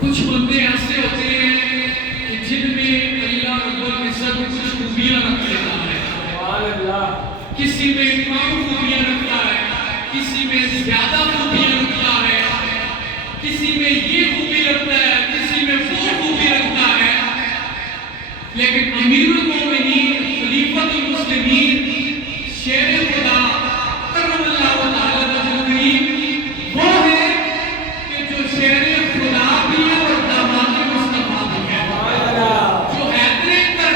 کچھ بندے ایسے ہوتے ہیں کہ جن میں اللہ رب العزت کچھ خوبیاں رکھ لیتا ہے. کسی میں کم خوبیاں رکھتا ہے, کسی میں زیادہ خوبیاں رکھتا ہے, کسی میں یہ خوبی رکھتا ہے, کسی میں وہ خوبی رکھتا ہے. لیکن امیر المومنین خلیفۃ المسلمین شیر خدا کرم اللہ تعالی وجہ کریم وہ ہے کہ جو شیر خدا بھی ہے اور داماد مصطفیٰ بھی ہے, جو حیدر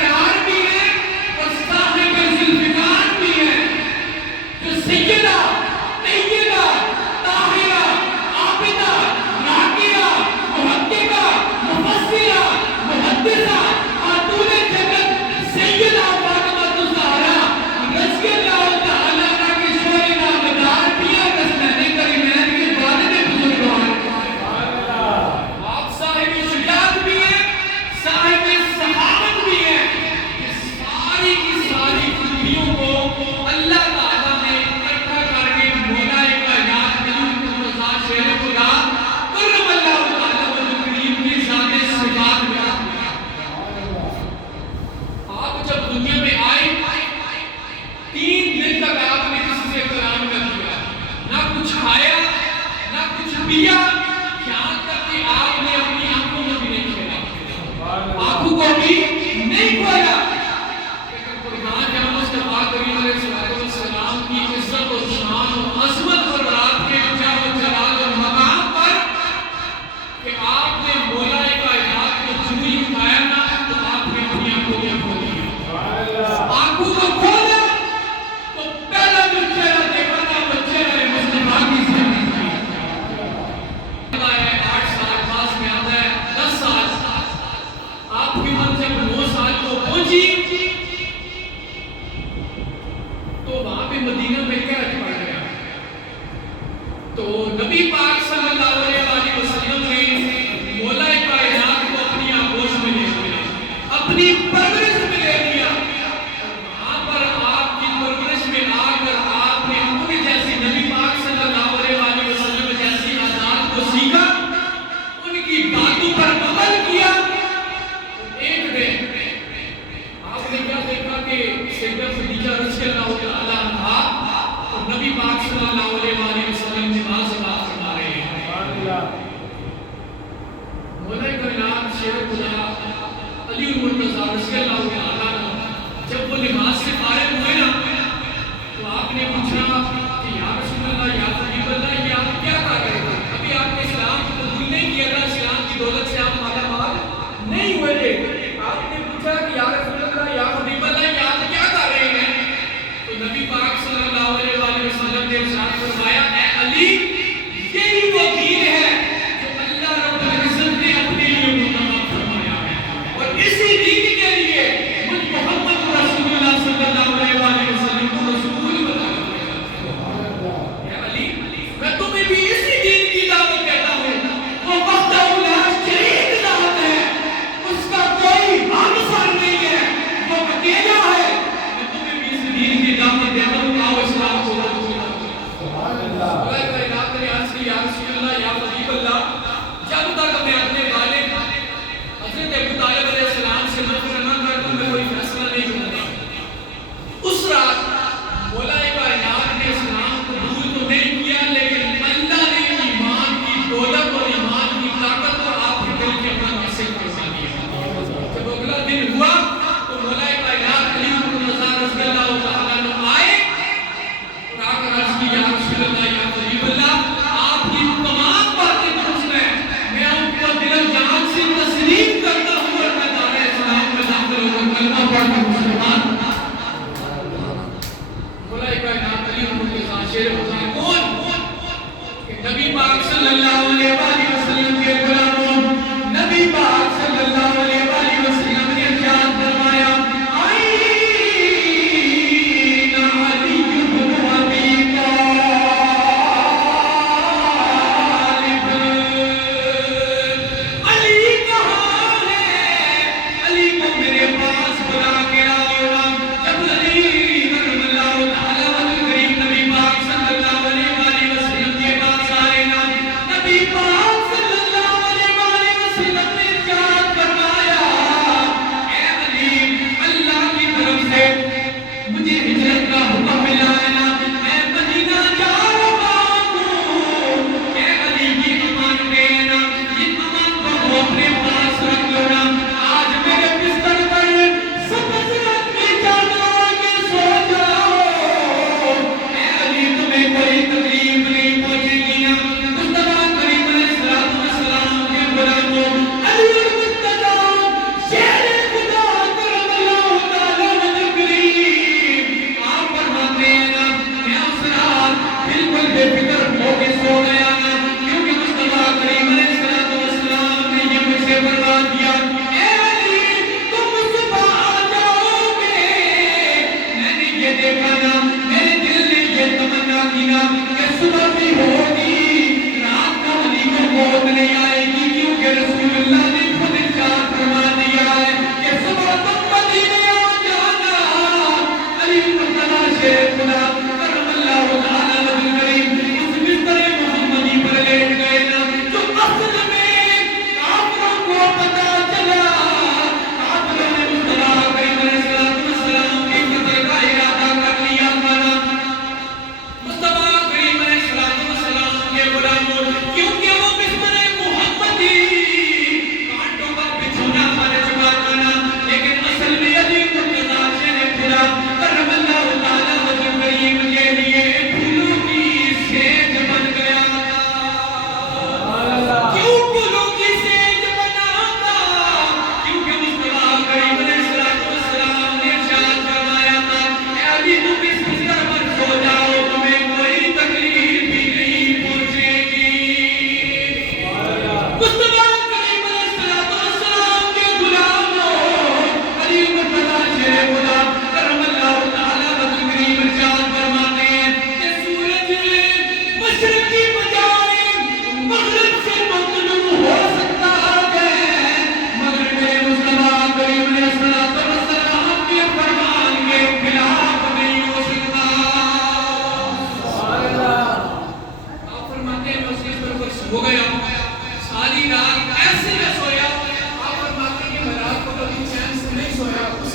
دیا یہاں تک کہ آپ نے اپنی آنکھوں میں بھی نہیں کھولا، آنکھوں کو بھی نہیں کھولا. لیکن قربان جاؤں مصطفیٰ کریم علیہ السلام کی عزت و شان و عظمت اور آپ کے جلال و جلال و مقام پر کہ آپ نے مولا کائنات کو جو ہی اٹھایا نا تو آپ نے اپنی آنکھوں کو کھول دیا. آنکھوں کو کھولا تو پہلا جو چہرہ دیکھا نا وہ چہرہ مصطفیٰ کی زندگی ہے. 8 سال پاس میں آتا ہے 10 سال آپ کی عمر جب 9 سال کو پہنچی تو وہاں پہ مدینہ میں کیا پڑ گیا تو نبی پاک صلی اللہ علیہ وسلم نے مولا کائنات کو اپنی آغوش میں لے لیا، اپنی پرورش میں لے لیا. وہاں پر آپ کی پرورش میں آ کر آپ نے ان جیسی نبی پاک صلی اللہ علیہ وسلم جیسی عادات کو سیکھا، ان کی باتوں پر عمل کیا. ایک دن آپ نے کیا دیکھا کہ سیدہ خدیجہ رضی اللہ تعالیٰ عنہا اور نبی پاک صلی اللہ علیہ وسلم نماز ادا فرما رہے ہیں. مولا کائنات شیر خدا علی المرتضیٰ رضی اللہ تعالیٰ عنہ جب وہ نماز سے فارغ ہوئے نا تو آپ نے پوچھا کہ یا رسول اللہ یا حبیب اللہ یہ آپ کیا کر رہے تھے؟ ابھی آپ نے اسلام کو قبول نہیں کیا تھا، اسلام کی دولت سے آپ مالا مال نہیں ہوئے تھے. آپ نے پوچھا کہ یا رسول اللہ یا حبیب اللہ یہ آپ کیا کر رہے ہیں؟ تو نبی پاک صلی اللہ علیہ وسلم نے ارشاد فرمایا اے علی یہی وہ دین ہے جو اللہ رب العزت نے اپنے لیے منتخب فرمایا ہے اور اسی دین کے لیے مجھ محمد رسول اللہ صلی اللہ علیہ وسلم کو رسول بتایا. اے علی میں تمہیں بھی اسی دین کی دعوت دیتا ہوں. وہ وحدہ لا شریک ذات ہے، اس کا کوئی ہمسر نہیں ہے، وہ اکیلا ہے. میں تمہیں بھی اسی دین کی دعوت دیتا ہوں. آؤ اسلام کو قبول کرو. سبحان اللہ. مولا کائنات نے عرض کی یا رسول اللہ یا حبیب اللہ جب تک میں اپنے والد حضرت ابو طالب علیہ السلام سے مشورہ نہ کر دوں میں کوئی فیصلہ نہیں کرتا. اس رات مولا کائنات نے اسلام قبول تو نہیں کیا لیکن اللہ نے ایمان کی دولت اور ایمان کی طاقت کو آپ کے دل کے اندر حاصل کروا دیا. جب اگلا دن ہوا تو مولا کائنات علی المرتضیٰ رضی اللہ تعالیٰ عنہ آئے اور آ کر عرض کی یا رسول اللہ یا حبیب اللہ آپ کی تمام باتیں درست ہیں، میں ان کو دل و جان سے تسلیم کرتا ہوں اور میں دار اسلام میں داخل ہو کر کلمہ پڑھ کر مسلمان. مولا کائنات علی المرتضیٰ شیر خدا کون کہ نبی پاک صلی اللہ علیہ وسلم کے غلاموں نبی پاک صلی اللہ علیہ وسلم نے ارشاد فرمایا نبی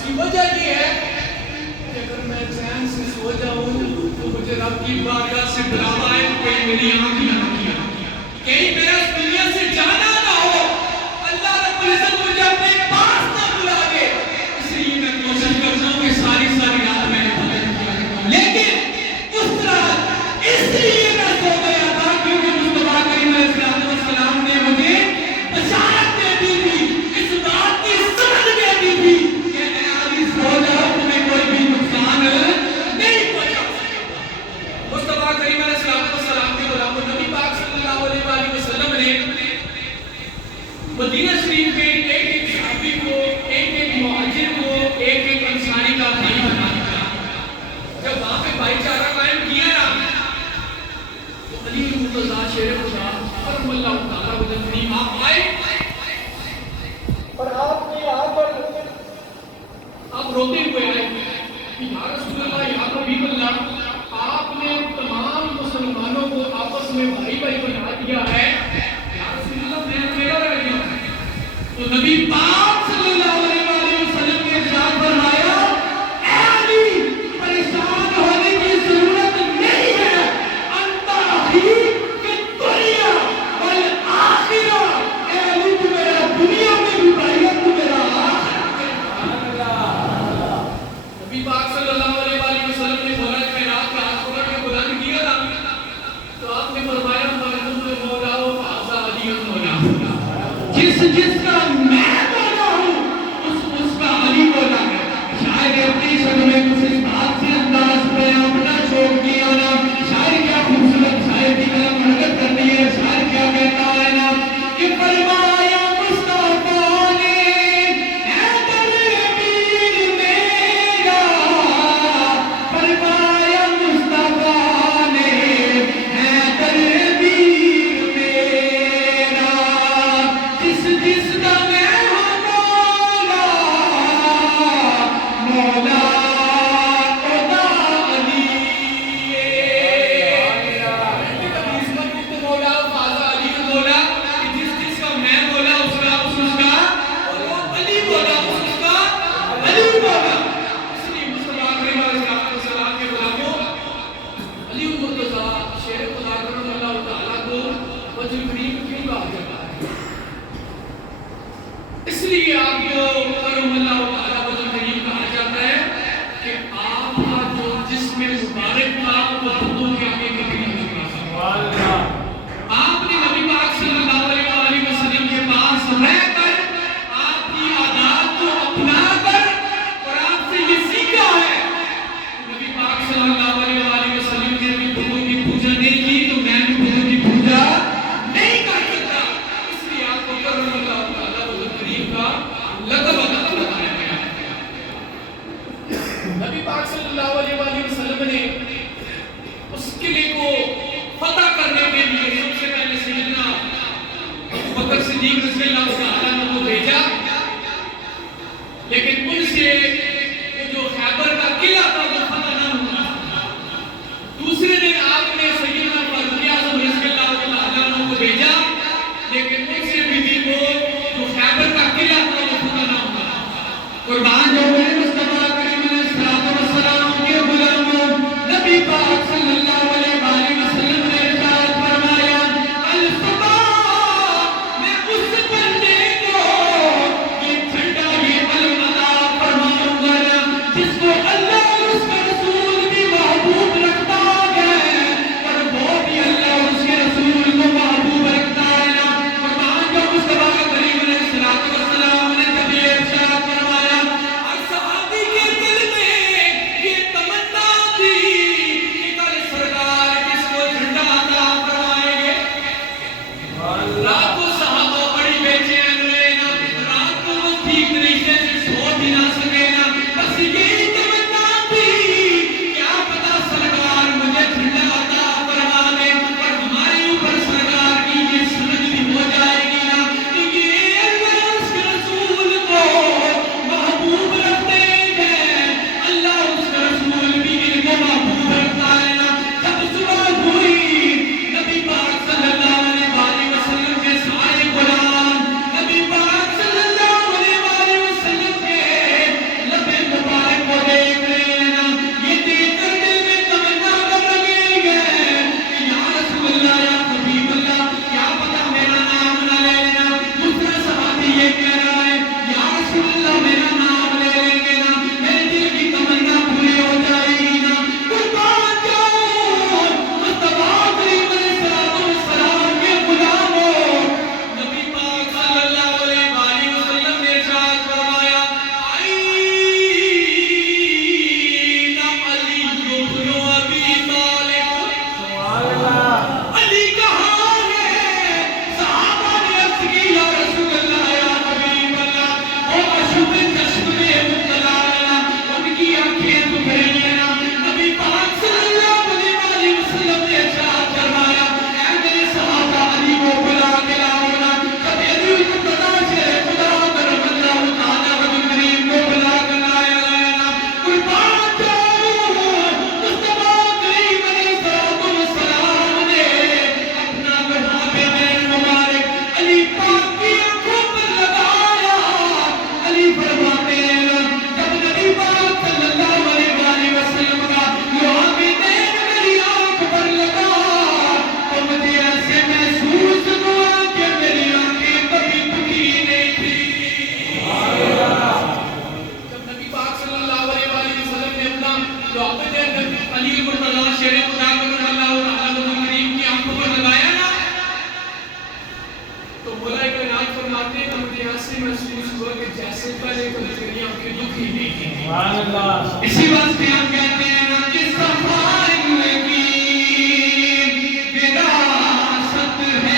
کی وجہ یہ ہے کہ اگر میں چین سے سو جاؤں تو مجھے رب کی بارگاہ سے بلاوا ہے کہیں میری آنکھ نہ کیا کہیں میرا اس دنیا سے جانا نہ ہو اللہ رب العزت مجھے اپنے پاس نہ بلا دے اس لیے میں کوشش کرتا ہوں کہ ساری رات میں نے بھجن کیا لیکن اس رات اس لیے میں سو گیا تھا کیونکہ مصطفیٰ کریم علیہ السلام نے مجھے بشارت دے دی تھی اس بات کی سمجھ دے دی تھی کہ اے علی سو جاؤ تمہیں کوئی بھی نقصان نہیں پہنچا سکے مصطفیٰ کریم علیہ السلام کے غلام نبی پاک صلی اللہ علیہ وسلم نے مدینہ شریف میں ایک صحابی کو ایک مہاجر کو ایک انصاری کا بھائی بنا دیا جب وہاں پہ بھائی چارہ قائم کیا نا تو علی مرتضیٰ شیر خدا کرم اللہ تعالیٰ وجل آپ آئے اور آپ نے یہاں پر آپ روتے ہوئے آئے کہ یا رسول اللہ یا حبیب اللہ آپ نے تمام مسلمانوں کو آپس میں بھائی بھائی بنا دیا ہے یا رسول اللہ میں اکیلا رہ گیا تو نبی پاک صلی اللہ علیہ وسلم نے ارشاد فرمایا اے علی پریشان ہونے کی ضرورت نہیں ہے انت اخی فی الدنیا والآخرہ اے علی تو میرا دنیا میں بھی بھائی ہے تو میرا نبی پاک صلی اللہ علیہ وسلم نے بولا کہ رات کا ہاتھ پکڑ کے بلند کیا تھا تو آپ نے فرمایا مغلوب مولا و فاضا علی مولا جس کا میں مولا ہوں اس کا علی مولا ہے شاید اپنی شکل میں کچھ اس بات سے انداز پہ اپنا چھوڑ دیا نا شاید کیا خوبصورت شاید کی طرح حرکت کرنی ہے شاید کیا کہتا ہے نا کہ فرمایا مصطفیٰ نے اے دلبیر میرا فرمایا مصطفیٰ نے اے دلبیر میرا جس کا میں ہوں مولا مولا خدا علی اس کا تو مولا فاضا علی مولا جس کا میں مولا اس کا علی مولا اس کا علی مولا اس لیے مصطفیٰ کریم علیہ السلام کے غلاموں علی مرتضیٰ شیر خدا کرم اللہ تعالیٰ کو وجہ کریم کیوں کہا جاتا ہے اس لیے آپ کو کرم اللہ تعالیٰ وجہ کریم کہا جاتا ہے کہ آپ کا جو جسم مبارک تھا وہ بندوں کے آگے کبھی نہیں جھکا سکتا آپ نے نبی پاک صلی اللہ علیہ وسلم کے پاس رہ کر آپ کی عادات کو اپنا کر اور آپ سے یہ سیکھا ہے نبی پاک صلی اللہ علیہ وسلم نے بھی بتوں کی پوجا نہیں کی تو میں بھی بتوں کی پوجا نہیں کر سکتا اس لیے آپ کو کرم اللہ تعالیٰ وجہ کریم کا لقب عطا فرمایا گیا نبی پاک صلی اللہ علیہ وسلم نے اس قلعے کو فتح کرنے کے لیے سب سے پہلے سیدنا ابو بکر صدیق رضی اللہ تعالیٰ عنہ کو بھیجا لیکن ان سے جو خیبر کا قلعہ تھا وہ فتح نہ ہوا دوسرے دن آپ نے سیدنا فاروق اعظم رضی اللہ تعالیٰ عنہ کو بھیجا لیکن ان سے بھی وہ جو خیبر کا قلعہ تھا وہ فتح نہ ہوا قربان جو میرے مصطفیٰ کریم علیہ السلام کے غلاموں نبی پاک صلی اللہ علیہ وسلم نے ارشاد فرمایا الفتح میں اس بندے کو یہ جھنڈا یہ علم عطا فرماؤں جو آپ نے علی المرتضیٰ شیر خدا کرم اللہ تعالیٰ وجہ کریم کی آنکھوں پر لگایا نا، تو مولا کائنات فرماتے ہیں کہ مجھے یہاں سے محسوس ہوا کہ جیسے پہلے تو میری آنکھیں دکھ ہی نہیں تھی۔ سبحان اللہ۔ اسی واسطے ہم کہتے ہیں نا کہ صفائے کی وراثت ہے،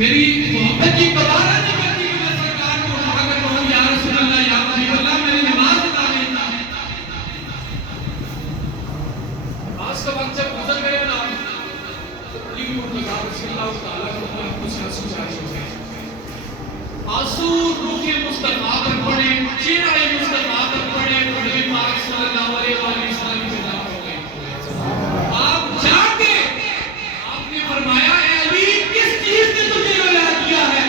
میری محبت کی قدر نہیں کرتی کہ میں سرکار کو اٹھا کر کہوں یا رسول اللہ یا حبیب اللہ میری نماز بتا دیتا۔ آج کا وقت جب گزر گیا نا تو علی مرتضیٰ رضی اللہ تعالیٰ کو کچھ آنسو جاری ہو گئے، آنسو روح مصطفیٰ پر پڑے، چہرہ مصطفیٰ پر پڑے، پڑے پاک صلی اللہ علیہ وسلم کے دعا ہو گئے۔ آپ جا کے آپ نے فرمایا اے علی کس چیز نے تجھے رلا دیا ہے،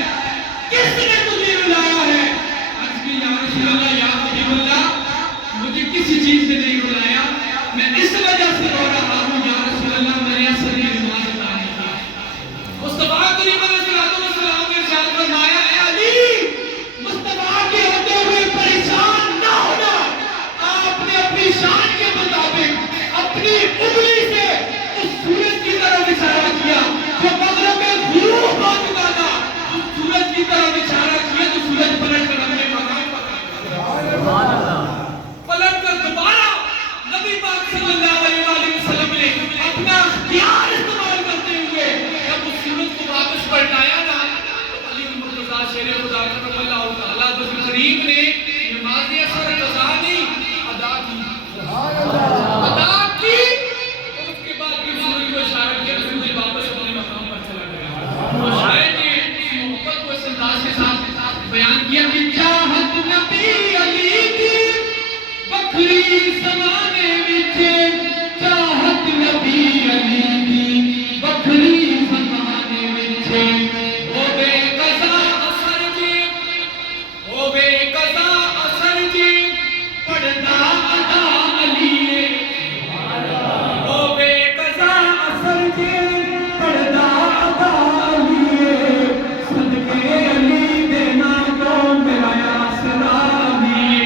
کس نے تجھے رلایا ہے؟ عرض کی یا رسول اللہ یا حبیب اللہ مجھے کسی چیز نے نہیں رلایا، میں اس وجہ سے رو رہا ہوں یا رسول اللہ میرے اصل نماز ادا نہیں کی۔ مصطفیٰ کریم یہ چاہت نبی علی کی بکھری زمانے وچ چاہت نبی علی کی بکھری زمانے وچ ہوے قضا اثر جی ہوے قضا اثر جی پڑھدا ادا علی ہوے قضا اثر جی پڑھدا ادا علی صدقے علی دینا تو میرا آسرانی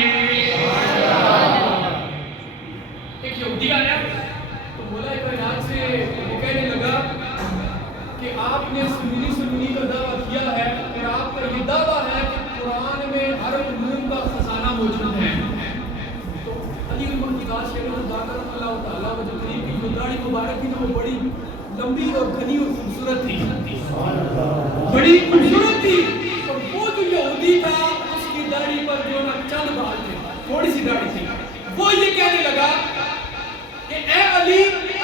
ایک یہودی آیا تو مولا کائنات سے وہ کہنے لگا کہ آپ نے سنی کا دعویٰ کیا ہے اور آپ کا یہ دعویٰ ہے کہ قرآن میں ہر علوم کا خزانہ موجود ہے تو علی عمر کی ذات شیخ ذاکر اللہ تعالیٰ و جو قریب کی جو داڑھی مبارک تھی وہ بڑی لمبی اور گھنی اور خوبصورت تھی بڑی خوبصورت تھی اور وہ جو یہودی تھا اس کی داڑھی پر جو نا چند بال تھے تھوڑی سی داڑھی تھی وہ یہ کہنے لگا کہ اے علی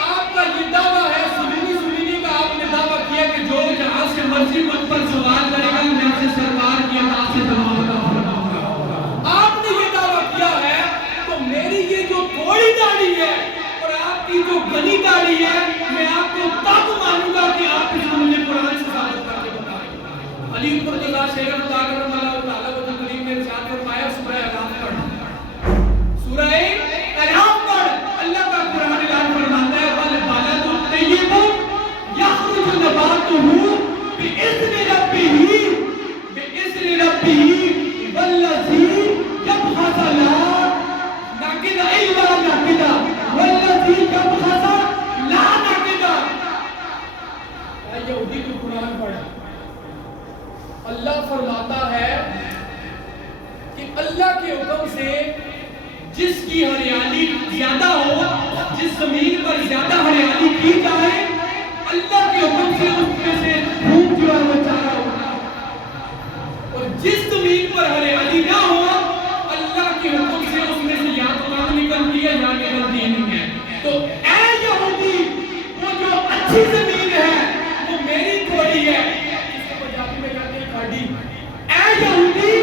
آپ کا یہ دعویٰ ہے سنی کا آپ نے دعویٰ کیا کہ جو جہاں سے مرضی مجھ پر سوال کرے گا میں سے سرکار کی عطا سے جواب عطا فرماؤں گا آپ نے یہ دعویٰ کیا ہے تو میری یہ جو تھوڑی داڑھی ہے اور آپ کی جو گھنی داڑھی ہے میں آپ کو تب مانوں گا کہ آپ اس کو مجھے قرآن سے ثابت کر کے بتائیں علی عمر قضا شیخ ذاکر اللہ تعالیٰ و کریم نے ارشاد فرمایا سورہ اعراف پڑھ سورہ اعراف پڑھ اللہ کا قرآن اعلان فرماتا ہے والبلد الطیب یخرج نباتہ بإذن ربہ والذی یبخس لا ناقد الا ناقد والذی یبخس لا ناقد اے یہودی تو قرآن پڑھا اللہ فرماتا ہے کہ اللہ کے حکم سے جس کی ہریالی زیادہ ہو جس زمین پر زیادہ ہریالی کی جائے اللہ کے حکم سے اس میں سے خوب جو ہے وہ چارہ ہوتا اور جس زمین پر ہریالی نہ ہو اللہ کے حکم سے اس میں سے یا تو آگ نکلتی ہے یا نکلتی نہیں ہے تو اے یہودی وہ جو اچھی زمین ہے وہ میری تھوڑی ہے جس کو پنجابی میں کہتے ہیں کھاڑی اے یہودی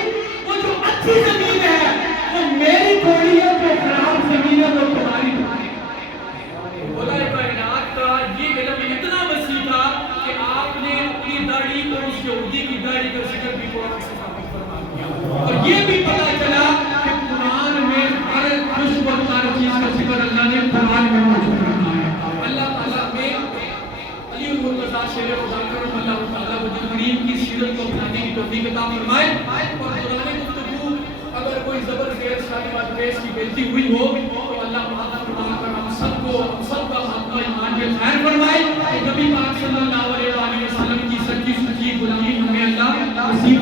وہ جو اچھی زمین ہے وہ میری تھوڑی ہے جو خراب زمین ہے وہ تمہاری تھوڑی ہے مولا کائنات کا یہ علم اتنا وسیع تھا کہ آپ نے اپنی داڑھی اور اس یہودی کی داڑھی کا ذکر بھی قرآن سے ثابت فرما دیا اور یہ بھی پتا چلا کہ قرآن میں ہر خوشبو ہر چیز کا ذکر اللہ نے قرآن میں موجود رکھا ہے اللہ تعالیٰ میں علی عمر قضا شیخ ذاکر اللہ تعالیٰ و کریم کی سیرت کو اپنانے کی توفیق عطا فرمائے اور قرآن گفتگو اگر کوئی زبر زیر شادی بات پیش کی غلطی ہوئی ہو تو اللہ معاف فرما کر ہم سب کا خاتمہ ایمان کے خیر فرمائے نبی پاک صلی اللہ علیہ وسلم کی سچی غلامی ہمیں اللہ نصیب